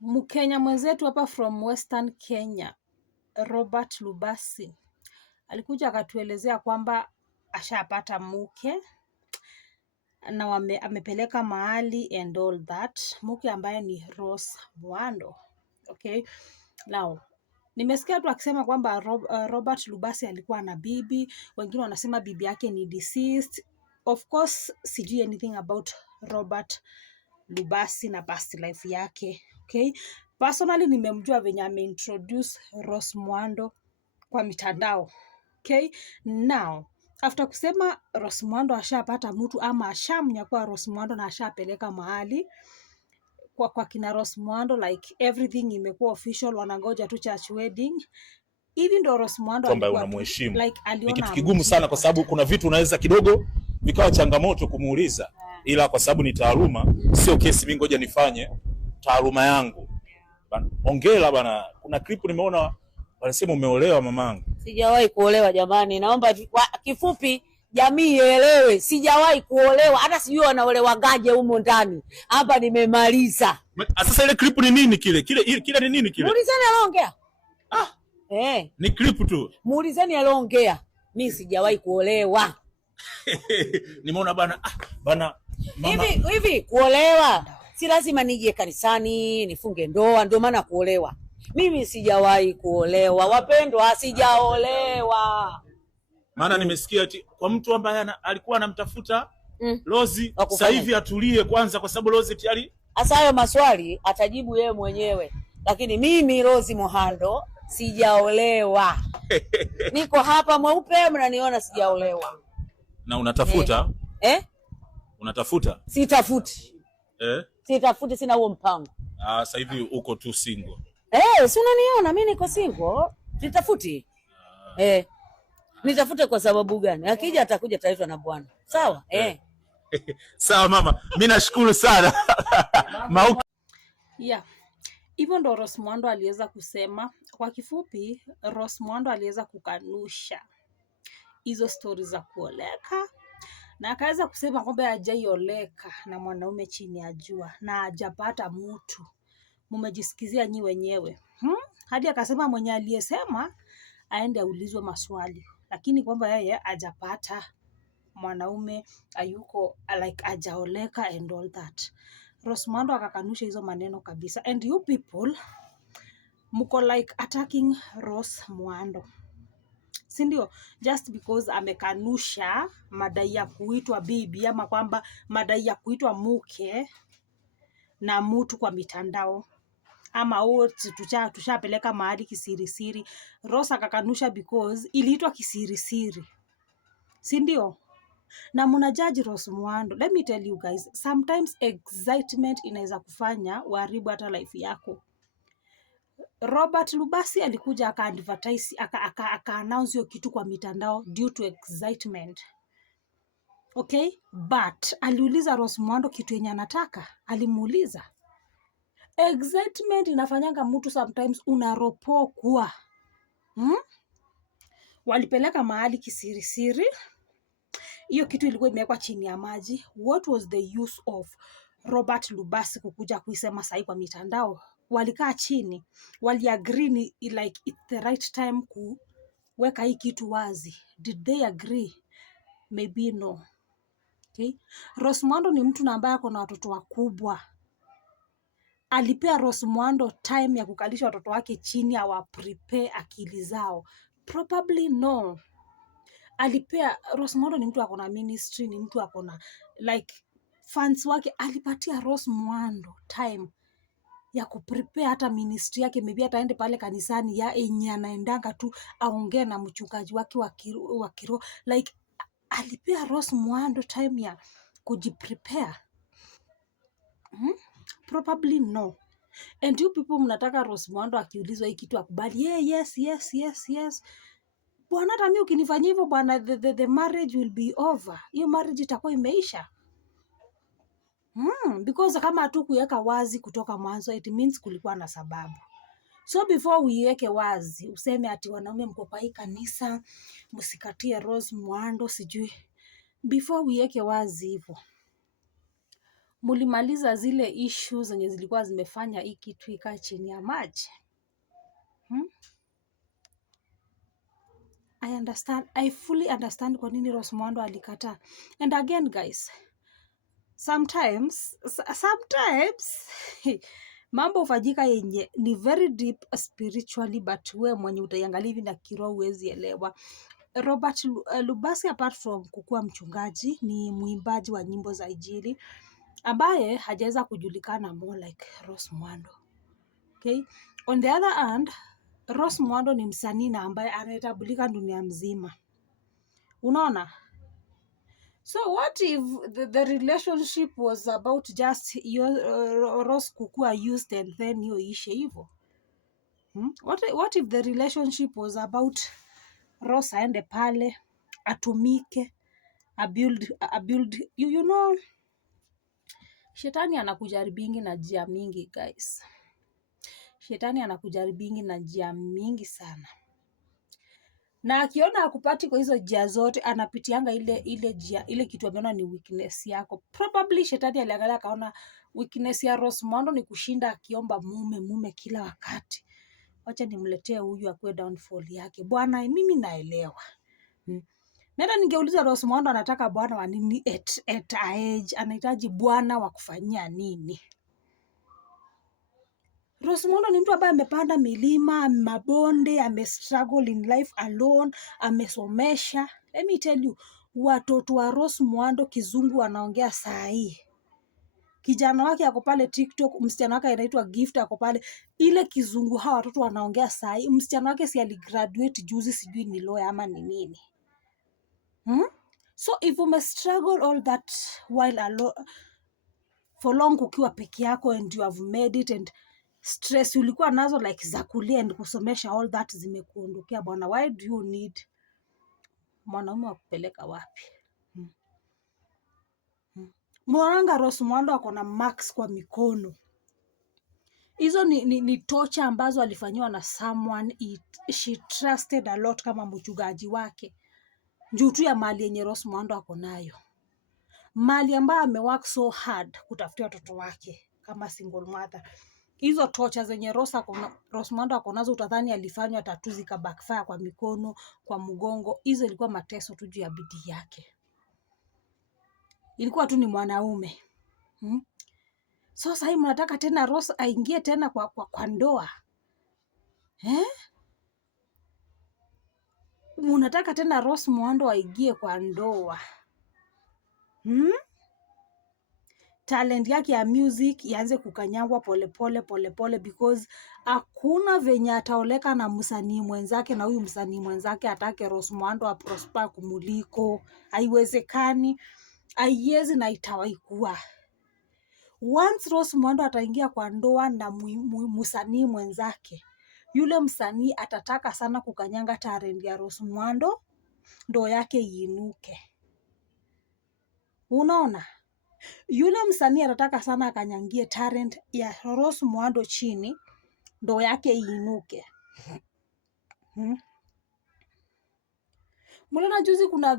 Mkenya mwenzetu hapa from Western Kenya, Robert Lubasi, alikuja akatuelezea kwamba ashapata mke na amepeleka mahali and all that, mke ambaye ni Rose Muhando. Okay, now nimesikia tu akisema kwamba Robert Lubasi alikuwa na bibi, wengine wanasema bibi yake ni deceased. Of course sijui anything about Robert Lubasi na past life yake. Okay, personally nimemjua venye ameintroduce Rose Muhando kwa mitandao. Okay, now after kusema Rose Muhando ashapata mtu ama ashamnyakua Rose Muhando na ashapeleka mahali kwa kina Rose Muhando, like everything imekuwa official, wanangoja tu church wedding. Hivi ndo Rose Muhando kwamba unamheshimu, like, ni kitu kigumu sana, kwa sababu kuna vitu unaweza kidogo vikawa changamoto kumuuliza, ila kwa sababu ni taaluma, sio kesi, mimi ngoja nifanye taaluma yangu. Hongera bana. Kuna clip nimeona wanasema umeolewa mamangu. Sijawahi kuolewa jamani, naomba kifupi jamii ielewe, sijawahi kuolewa, hata sijui wanaolewa gaje humo ndani. Hapa nimemaliza. Sasa ile clip ni nini kile? Kile ni nini kile? Muulizeni aloongea. Ni clip tu. Muulizeni aloongea. Mimi sijawahi kuolewa. Nimeona bana mama. Hivi kuolewa si lazima nije kanisani nifunge ndoa ndio maana kuolewa. Mimi sijawahi kuolewa, wapendwa, sijaolewa. Maana nimesikia ati kwa mtu ambaye alikuwa anamtafuta Rose, sasa hivi atulie kwanza, kwa sababu Rose tayari. Sasa hayo maswali atajibu yeye mwenyewe, lakini mimi Rose Muhando sijaolewa. Niko hapa mweupe, mnaniona sijaolewa. Na unatafuta? Unatafuta? Sitafuti. Sitafuti, sina huo mpango. Sasa hivi uko tu single. Si unaniona mimi niko single, sitafuti. Nitafute kwa sababu gani? Akija atakuja taitwa na bwana. Sawa? Sawa mama. Mimi nashukuru sana. Yeah. Hivyo ndo Rose Muhando aliweza kusema. Kwa kifupi, Rose Muhando aliweza kukanusha hizo stories za kuoleka, na akaweza kusema kwamba hajaioleka na mwanaume chini ya jua na hajapata mtu. Mumejisikizia nyi wenyewe. Hadi akasema mwenye aliyesema aende aulizwe maswali, lakini kwamba yeye hajapata mwanaume, ayuko like hajaoleka and all that. Rose Muhando akakanusha hizo maneno kabisa. And you people mko like attacking Rose Muhando, si ndio? Just because amekanusha madai ya kuitwa bibi ama kwamba madai ya kuitwa mke na mtu kwa mitandao, ama wote tushapeleka mahali kisirisiri. Rose akakanusha because iliitwa kisirisiri, si ndio? Na mnajaji Rose Muhando. Let me tell you guys, sometimes excitement inaweza kufanya uharibu hata life yako. Robert Lubasi alikuja aka-advertise aka-announce hiyo kitu kwa mitandao due to excitement. Okay? But aliuliza Rose Muhando kitu yenye anataka, alimuuliza. Excitement inafanyanga mtu sometimes unaropokwa. Walipeleka mahali kisirisiri. Hiyo kitu ilikuwa imewekwa chini ya maji. What was the use of Robert Lubasi kukuja kuisema sahi kwa mitandao? Walikaa chini, waliagree like it's the right time kuweka hii kitu wazi. Did they agree? Maybe no. Okay? Rose Muhando ni mtu ambaye ako na watoto wakubwa. Alipea Rose Muhando time ya kukalisha watoto wake chini awa prepare akili zao? Probably no. Alipea Rose Muhando ni mtu akona ministry, ni mtu akona like fans wake. Alipatia Rose Muhando time ya kuprepare hata ministry yake, maybe ataende pale kanisani ya enye anaendanga tu aongee na mchungaji wake wa kiroho. Like alipea Rose Muhando time ya kujiprepare. Probably no. And you people mnataka Rose Muhando akiulizwa hii kitu akubali. Yes. Bwana, hata mimi ukinifanyia hivyo bwana, the marriage will be over. Hiyo marriage itakuwa imeisha. Because kama tu kuweka wazi kutoka mwanzo, it means kulikuwa na sababu. So before uiweke wazi, useme ati wanaume mko kwa hii kanisa, msikatie Rose Muhando sijui. Before uiweke wazi hivyo, mulimaliza zile issues zenye zilikuwa zimefanya hii kitu ikae chini ya maji. I fully understand kwa nini Rose Muhando alikataa. And again guys, sometimes mambo hufanyika yenye ni very deep spiritually, but we mwenye utaiangalia hivi na kiroho huwezi elewa. Robert Lubasi apart from kukuwa mchungaji ni mwimbaji wa nyimbo za Injili ambaye hajaweza kujulikana more like Rose Muhando. Okay? On the other hand, Rose Muhando ni msanii na ambaye anatambulika dunia mzima. Unaona? So what if the relationship was about just Rose kukua used and then hiyo ishe hivyo? What if the relationship was about Rose aende pale, atumike, abuild, you know, shetani anakujaribingi na njia mingi guys. Shetani anakujaribingi na njia mingi sana. Na akiona akupati kwa hizo njia zote, anapitianga ile kitu ameona ni weakness yako. Probably shetani aliangalia akaona weakness ya Rose Muhando ni kushinda akiomba mume kila wakati. Wacha nimletee huyu akuwe downfall yake. Bwana, mimi naelewa. Nenda ningeuliza Rose Muhando anataka bwana wa nini at age, anahitaji bwana wa kufanyia nini? Rose Muhando ni mtu ambaye amepanda milima, mabonde, amestruggle in life alone, amesomesha. Let me tell you, watoto wa Rose Muhando kizungu wanaongea saa hii. Kijana wake ako pale TikTok, msichana wake anaitwa Gift ako pale. Ile kizungu hawa watoto wanaongea saa hii. Msichana wake si aligraduate juzi, sijui ni lawyer ama ni nini. So if you struggle all that while alone for long ukiwa peke yako and you have made it and stress ulikuwa nazo like za kulia and kusomesha all that zimekuondokea bwana, why do you need mwanaume wa kupeleka wapi? Mwananga Rose Muhando ako na marks kwa mikono. Hizo ni torture ambazo alifanywa na someone she trusted a lot kama mchungaji wake. Juu tu ya mali yenye Rose Muhando ako nayo. Mali ambayo amework so hard kutafutia watoto wake kama single mother. Hizo torture zenye Rose Muhando ako nazo utadhani alifanywa tattoo zika backfire kwa mikono, kwa mgongo. Hizo ilikuwa mateso tu juu ya bidii yake. Ilikuwa tu ni mwanaume. So sasa mnataka tena Rose aingie tena kwa ndoa. Mnataka tena Rose Muhando aingie kwa ndoa. Talent yake ya music ianze kukanyangwa pole because hakuna venye ataoleka na msanii mwenzake na huyu msanii mwenzake atake Rose Muhando a prosper kumuliko. Haiwezekani. Haiwezi na itawaikuwa. Once Rose Muhando ataingia kwa ndoa na msanii mwenzake, yule msanii atataka sana kukanyanga talent ya Rose Muhando ndo yake iinuke. Unaona? Yule msanii atataka sana akanyangie talent ya Rose Muhando chini ndo yake iinuke. Mbona juzi kuna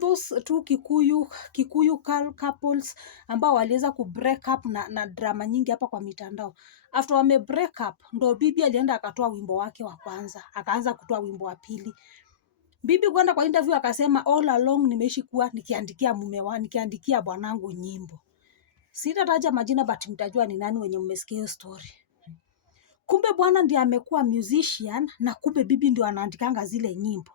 those two Kikuyu couples ambao waliweza kubreak up na drama nyingi hapa kwa mitandao. After wame break up, ndo bibi alienda akatoa wimbo wake wa kwanza, akaanza kutoa wimbo wa pili. Bibi kwenda kwa interview akasema all along nimeishi kuwa nikiandikia bwanangu nyimbo. Sitataja majina but mtajua ni nani wenye mmesikia story. Kumbe bwana ndiye amekuwa musician na kumbe bibi ndio anaandikanga zile nyimbo.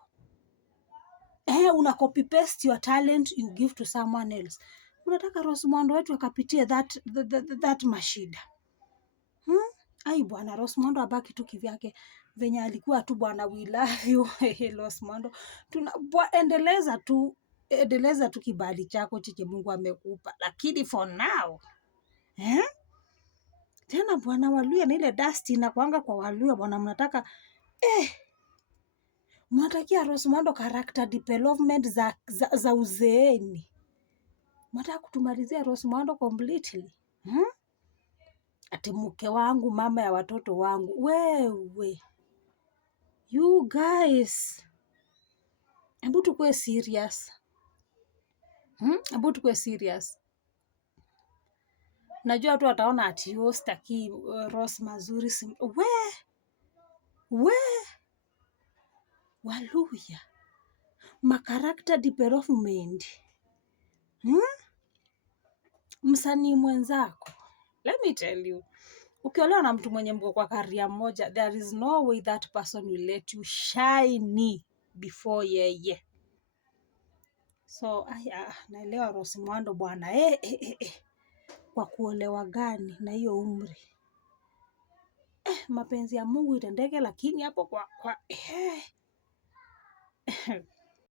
Una copy paste your talent, you give to someone else. Unataka Rose Muhando wetu akapitie that mashida. Ai bwana, Rose Muhando abaki tu kivyake venye alikuwa tu bwana, we love you. Rose Muhando endeleza tu kibali chako chenye Mungu amekupa, lakini for now tena bwana, Waluya na ile dust inakuanga kwa Waluya bwana, mnataka mnatakia Rose Muhando character development za uzeeni. Mnataka kutumalizia Rose Muhando completely. Ati mke wangu, mama ya watoto wangu. Wewe. You guys. Hebu tukue serious. Hebu tukue serious. Najua tu ataona ati staki Rose mazuri we Waluya character development. Msanii mwenzako, let me tell you, ukiolewa na mtu mwenye mko kwa career moja, there is no way that person will let you shine before yeye. So naelewa Rose Muhando bwana, kwa kuolewa gani na hiyo umri? Mapenzi ya Mungu itendeke, lakini hapo kwa